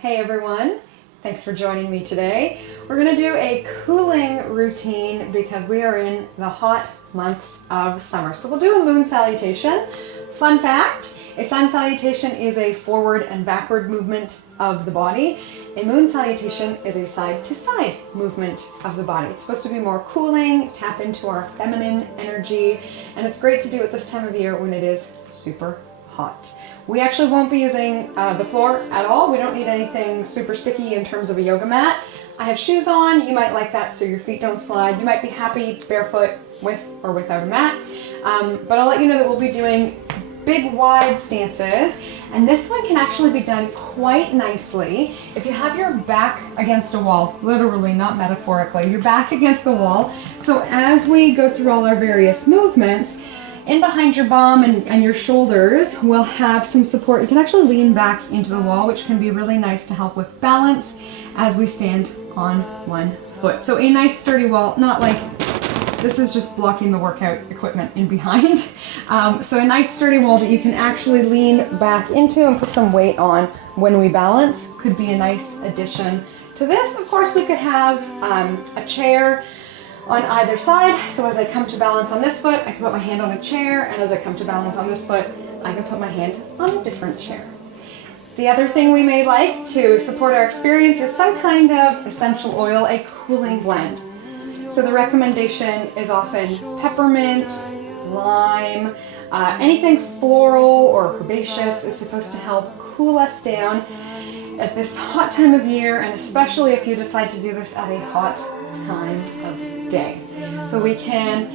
Hey everyone, thanks for joining me today. We're going to do a cooling routine because we are in the hot months of summer. So we'll do a moon salutation. Fun fact, a sun salutation is a forward and backward movement of the body. A moon salutation is a side to side movement of the body. It's supposed to be more cooling, tap into our feminine energy, and it's great to do it this time of year when it is super hot. We actually won't be using the floor at all. We don't need anything super sticky in terms of a yoga mat. I have shoes on. You might like that so your feet don't slide. You might be happy barefoot with or without a mat. But I'll let you know that we'll be doing big wide stances, and this one can actually be done quite nicely if you have your back against a wall, literally, not metaphorically, your back against the wall. So as we go through all our various movements, in behind your bum and your shoulders, we'll have some support. You can actually lean back into the wall, which can be really nice to help with balance as we stand on one foot. So a nice sturdy wall, not like this is just blocking the workout equipment in behind. So a nice sturdy wall that you can actually lean back into and put some weight on when we balance could be a nice addition to this. Of course, we could have a chair on either side. So as I come to balance on this foot, I can put my hand on a chair, and as I come to balance on this foot, I can put my hand on a different chair. The other thing we may like to support our experience is some kind of essential oil, a cooling blend. So the recommendation is often peppermint, lime, anything floral or herbaceous is supposed to help cool us down at this hot time of year, and especially if you decide to do this at a hot time of day. So we can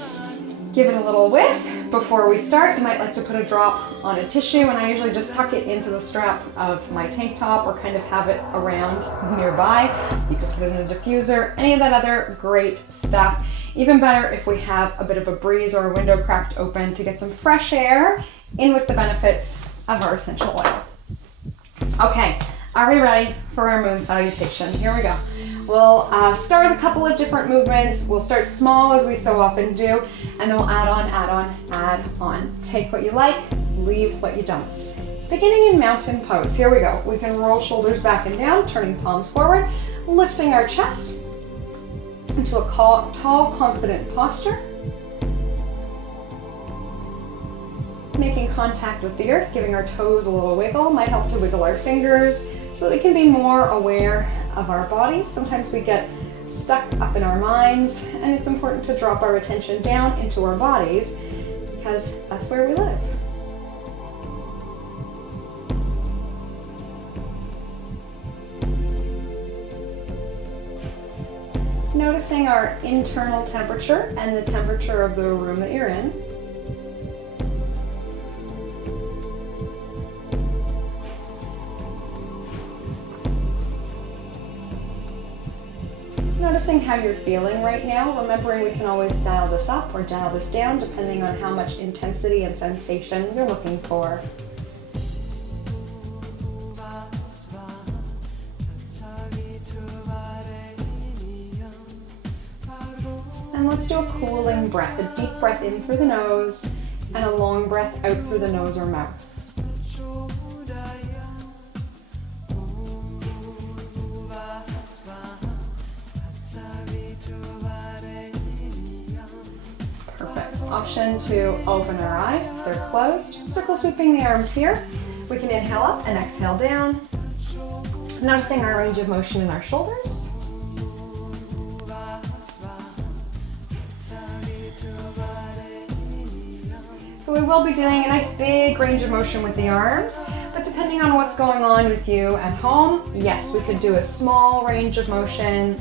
give it a little whiff before we start. You might like to put a drop on a tissue, and I usually just tuck it into the strap of my tank top or kind of have it around nearby. You can put it in a diffuser, any of that other great stuff. Even better if we have a bit of a breeze or a window cracked open to get some fresh air in with the benefits of our essential oil. Okay, are we ready for our moon salutation? Here we go. We'll start with a couple of different movements. We'll start small as we so often do, and then we'll add on, add on, add on. Take what you like, leave what you don't. Beginning in mountain pose, here we go. We can roll shoulders back and down, turning palms forward, lifting our chest into a tall, confident posture. Making contact with the earth, giving our toes a little wiggle, might help to wiggle our fingers so that we can be more aware of our bodies. Sometimes we get stuck up in our minds, and it's important to drop our attention down into our bodies because that's where we live. Noticing our internal temperature and the temperature of the room that you're in. Noticing how you're feeling right now, remembering we can always dial this up or dial this down depending on how much intensity and sensation you're looking for. And let's do a cooling breath, a deep breath in through the nose and a long breath out through the nose or mouth. Option to open our eyes if they're closed. Circle sweeping the arms here. We can inhale up and exhale down. Noticing our range of motion in our shoulders. So we will be doing a nice big range of motion with the arms, but depending on what's going on with you at home, yes, we could do a small range of motion.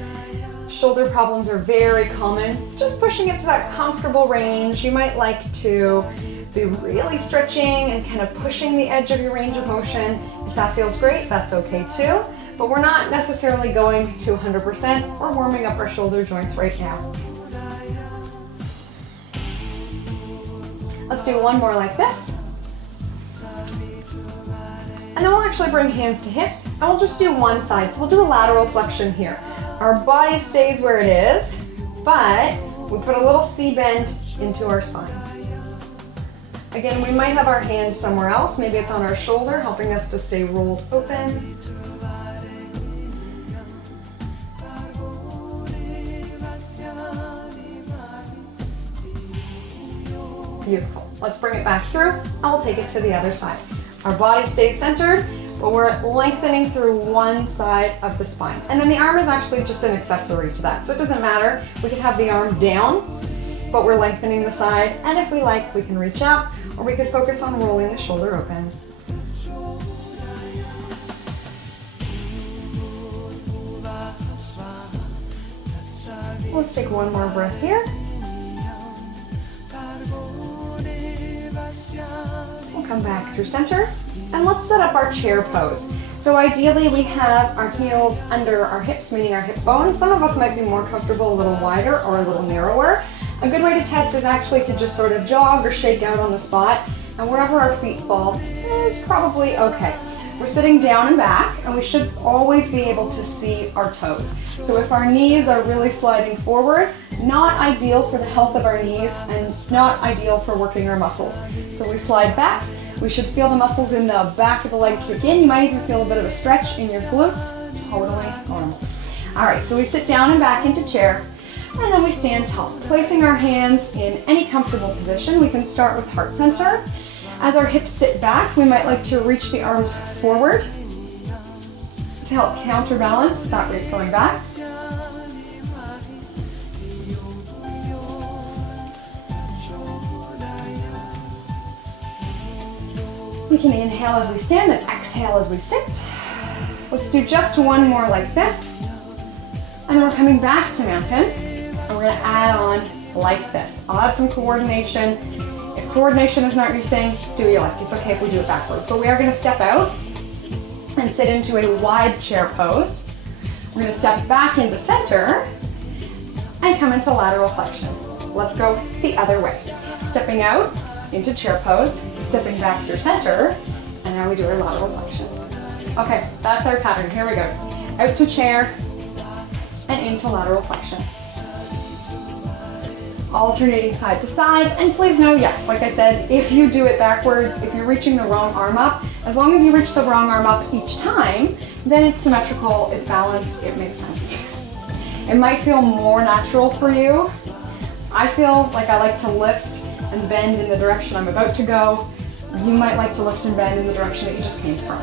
Shoulder problems are very common. Just pushing it to that comfortable range. You might like to be really stretching and kind of pushing the edge of your range of motion. If that feels great, that's okay too. But we're not necessarily going to 100%. We're warming up our shoulder joints right now. Let's do one more like this. And then we'll actually bring hands to hips, and we'll just do one side. So we'll do a lateral flexion here. Our body stays where it is, but we put a little C-bend into our spine. Again, we might have our hand somewhere else. Maybe it's on our shoulder, helping us to stay rolled open. Beautiful. Let's bring it back through and we'll take it to the other side. Our body stays centered, but we're lengthening through one side of the spine. And then the arm is actually just an accessory to that. So it doesn't matter. We can have the arm down, but we're lengthening the side. And if we like, we can reach up, or we could focus on rolling the shoulder open. Let's take one more breath here. We'll come back through center, and let's set up our chair pose. So ideally we have our heels under our hips, meaning our hip bones. Some of us might be more comfortable a little wider or a little narrower. A good way to test is actually to just sort of jog or shake out on the spot, and wherever our feet fall is probably okay. We're sitting down and back, and we should always be able to see our toes. So if our knees are really sliding forward, not ideal for the health of our knees and not ideal for working our muscles. So we slide back. We should feel the muscles in the back of the leg kick in. You might even feel a bit of a stretch in your glutes. Totally normal. All right, so we sit down and back into chair, and then we stand tall, placing our hands in any comfortable position. We can start with heart center. As our hips sit back, we might like to reach the arms forward to help counterbalance that weight going back. We can inhale as we stand and exhale as we sit. Let's do just one more like this. And then we're coming back to mountain, and we're gonna add on like this. I'll add some coordination. If coordination is not your thing, do what you like. It's okay if we do it backwards. But we are gonna step out and sit into a wide chair pose. We're gonna step back into center and come into lateral flexion. Let's go the other way. Stepping out into chair pose, stepping back through center, and now we do our lateral flexion. Okay, that's our pattern. Here we go. Out to chair and into lateral flexion. Alternating side to side, and please know, yes, like I said, if you do it backwards, if you're reaching the wrong arm up, as long as you reach the wrong arm up each time, then it's symmetrical, it's balanced, it makes sense. It might feel more natural for you. I feel like I like to lift and bend in the direction I'm about to go. You might like to lift and bend in the direction that you just came from.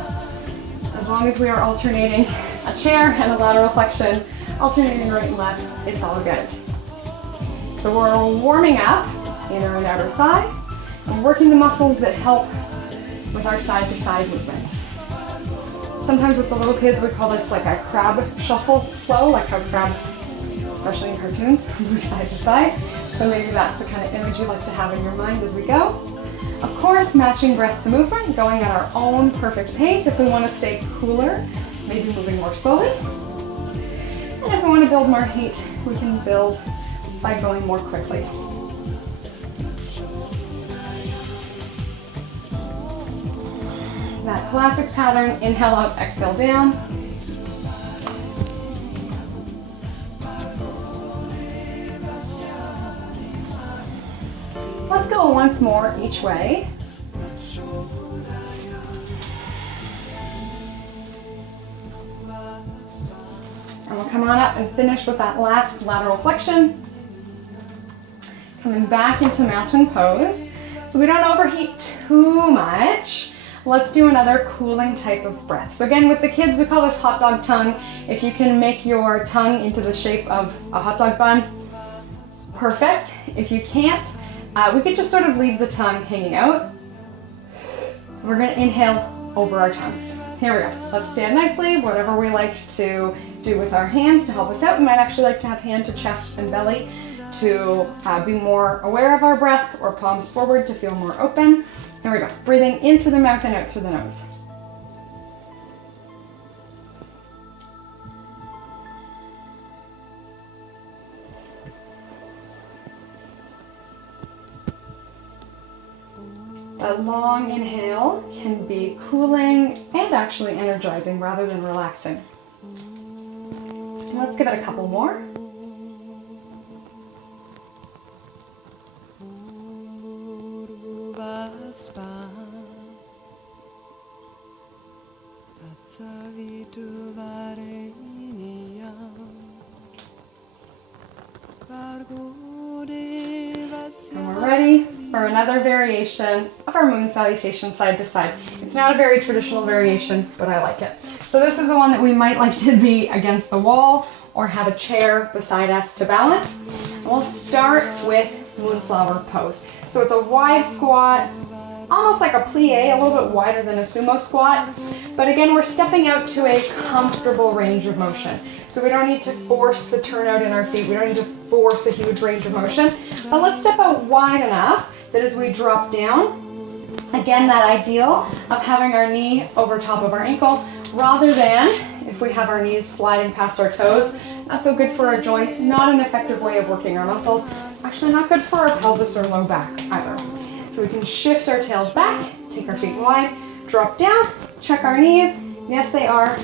As long as we are alternating a chair and a lateral flexion, alternating right and left, it's all good. So we're warming up inner and outer thigh, and working the muscles that help with our side-to-side movement. Sometimes with the little kids, we call this like a crab shuffle flow, like how crabs, especially in cartoons, move side to side. So maybe that's the kind of image you like to have in your mind as we go. Of course, matching breath to movement, going at our own perfect pace. If we want to stay cooler, maybe moving more slowly. And if we want to build more heat, we can build by going more quickly. That classic pattern, inhale out, exhale down. Let's go once more each way. And we'll come on up and finish with that last lateral flexion. Coming back into mountain pose. So we don't overheat too much. Let's do another cooling type of breath. So again, with the kids, we call this hot dog tongue. If you can make your tongue into the shape of a hot dog bun, perfect. If you can't, we could just sort of leave the tongue hanging out. We're gonna inhale over our tongues. Here we go. Let's stand nicely, whatever we like to do with our hands to help us out. We might actually like to have hand to chest and belly to be more aware of our breath, or palms forward to feel more open. Here we go. Breathing in through the mouth and out through the nose. A long inhale can be cooling and actually energizing rather than relaxing. Let's give it a couple more. And we're ready for another variation of our moon salutation side to side. It's not a very traditional variation, but I like it. So this is the one that we might like to be against the wall or have a chair beside us to balance. And we'll start with moonflower pose. So it's a wide squat, almost like a plie, a little bit wider than a sumo squat. But again, we're stepping out to a comfortable range of motion. So we don't need to force the turnout in our feet. We don't need to force a huge range of motion. But let's step out wide enough that as we drop down, again, that ideal of having our knee over top of our ankle, rather than if we have our knees sliding past our toes. Not so good for our joints, not an effective way of working our muscles. Actually not good for our pelvis or low back either. So we can shift our tails back, take our feet wide, drop down, check our knees. Yes, they are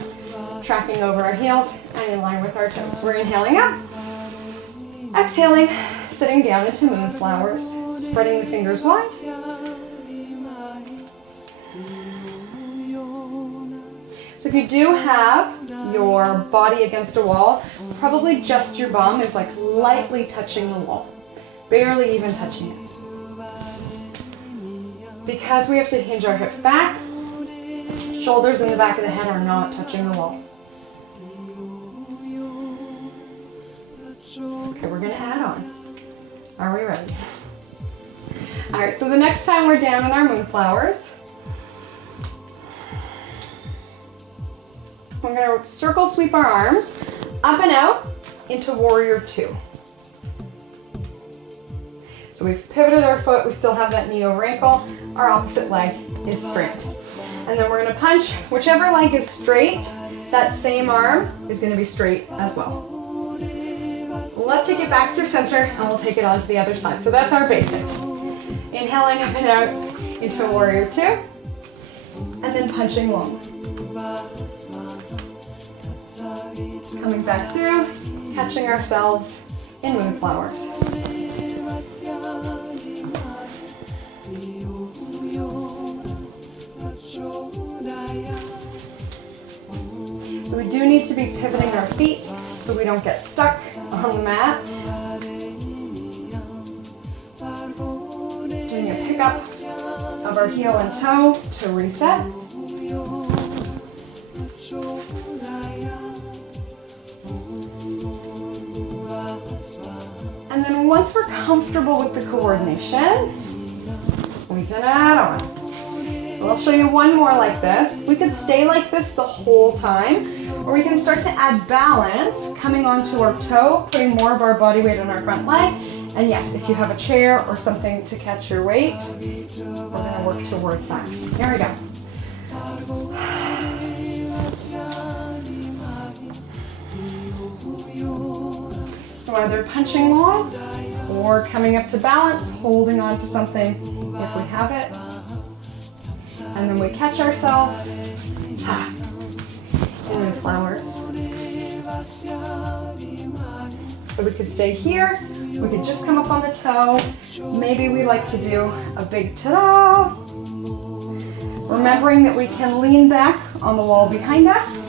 tracking over our heels and in line with our toes. We're inhaling up, exhaling, sitting down into moonflowers, spreading the fingers wide. So if you do have your body against a wall, probably just your bum is like lightly touching the wall, barely even touching it. Because we have to hinge our hips back, shoulders in the back of the head are not touching the wall. Okay, we're gonna add on. Are we ready? All right, so the next time we're down in our moonflowers, we're gonna circle sweep our arms up and out into warrior two. So we've pivoted our foot, we still have that knee over ankle, our opposite leg is straight. And then we're gonna punch, whichever leg is straight, that same arm is gonna be straight as well. Let's take it back through center and we'll take it on to the other side. So that's our basic. Inhaling up and out into warrior two, and then punching long. Coming back through, catching ourselves in moonflowers. So we do need to be pivoting our feet so we don't get stuck on the mat. Doing a pickup of our heel and toe to reset. And then once we're comfortable with the coordination, we can add on. So I'll show you one more like this. We could stay like this the whole time, or we can start to add balance, coming onto our toe, putting more of our body weight on our front leg. And yes, if you have a chair or something to catch your weight, we're gonna work towards that. Here we go. So either punching long or coming up to balance, holding on to something if we have it. And then we catch ourselves in the flowers. So we could stay here, we could just come up on the toe. Maybe we like to do a big ta-da. Remembering that we can lean back on the wall behind us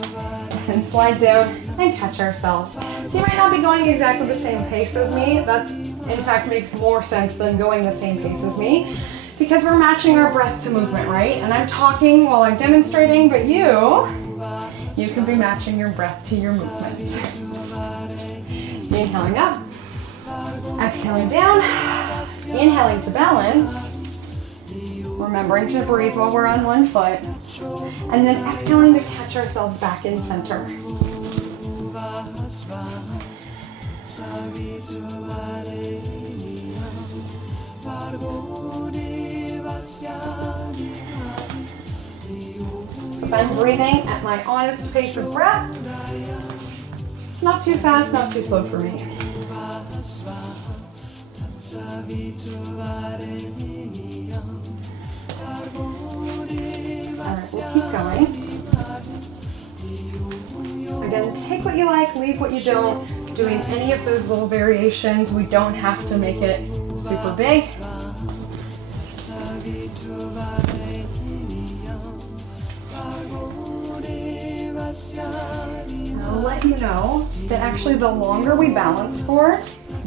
and slide down and catch ourselves. So you might not be going exactly the same pace as me. That's in fact makes more sense than going the same pace as me, because we're matching our breath to movement, right? And I'm talking while I'm demonstrating, but you can be matching your breath to your movement. Inhaling up, exhaling down, inhaling to balance, remembering to breathe while we're on one foot, and then exhaling to catch ourselves back in center. So if I'm breathing at my honest pace of breath, it's not too fast, not too slow for me. Alright, we'll keep going. Again, take what you like, leave what you don't. Doing any of those little variations, we don't have to make it super big. I'll let you know that actually the longer we balance for,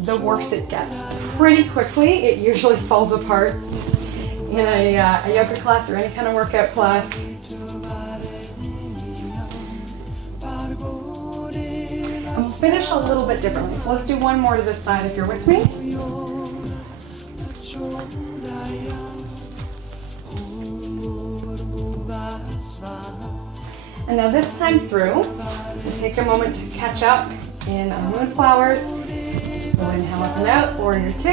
the worse it gets. Pretty quickly, it usually falls apart in a yoga class or any kind of workout class. And we'll finish a little bit differently. So let's do one more to this side if you're with me. And now this time through, we'll take a moment to catch up in our moonflowers. We'll inhale up and out, warrior two.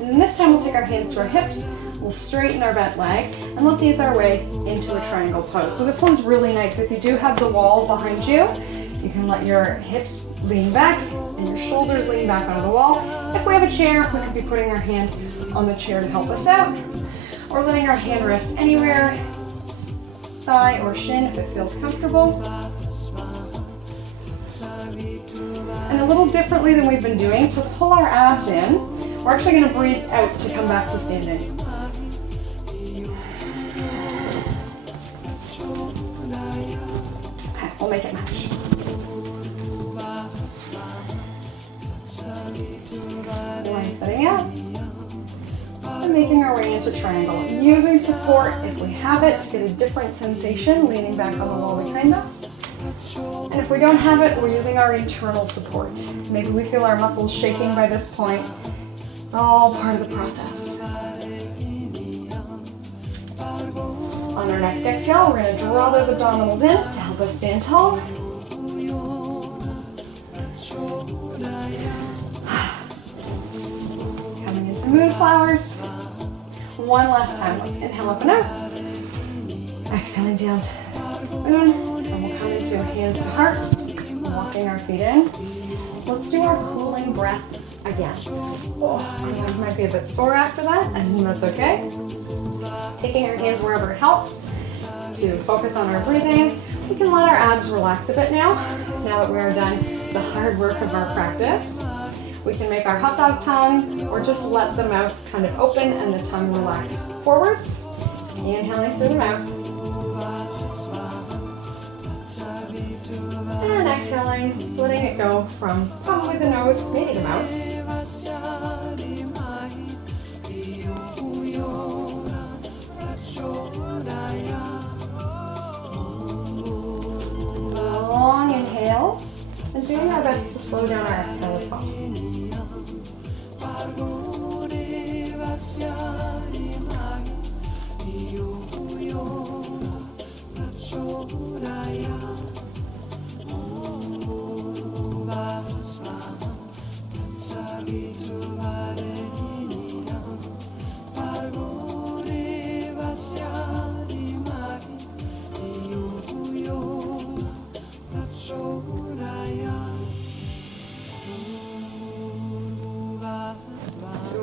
And then this time we'll take our hands to our hips, we'll straighten our bent leg, and let's ease our way into a triangle pose. So this one's really nice. If you do have the wall behind you, you can let your hips lean back and your shoulders lean back onto the wall. If we have a chair, we could be putting our hand on the chair to help us out, or letting our hand rest anywhere, thigh or shin if it feels comfortable. And a little differently than we've been doing, to pull our abs in, we're actually going to breathe out to come back to standing. Okay, we'll make it match. Lengthening out. And making our way into triangle. Using support if we have it to get a different sensation, leaning back on the wall behind us. And if we don't have it, we're using our internal support. Maybe we feel our muscles shaking by this point. All part of the process. On our next exhale, we're going to draw those abdominals in to help us stand tall. Coming into moonflowers. One last time. Let's inhale up and out. Exhaling down to moon. And we'll come into hands to heart. Walking our feet in. Let's do our cooling breath again. Oh, our legs might be a bit sore after that, and that's okay. Taking our hands wherever it helps to focus on our breathing. We can let our abs relax a bit now that we are done the hard work of our practice. We can make our hot dog tongue, or just let the mouth kind of open and the tongue relax forwards. Inhaling through the mouth. And exhaling, letting it go from probably the nose, maybe the mouth. Long inhale, and doing our best to slow down our exhale as well.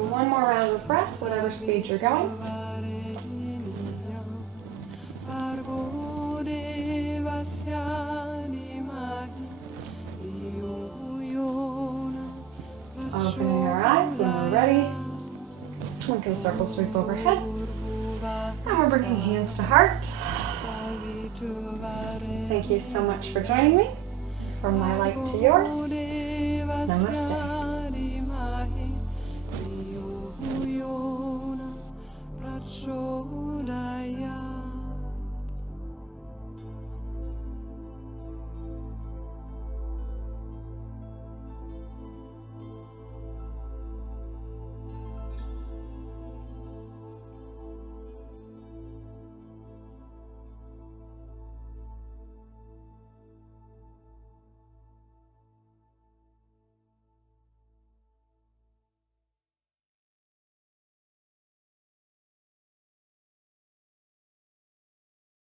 One more round of breaths, whatever speed you're going. Opening our eyes when we're ready. We can circle sweep overhead. And we're bringing hands to heart. Thank you so much for joining me. From my light to yours. Namaste.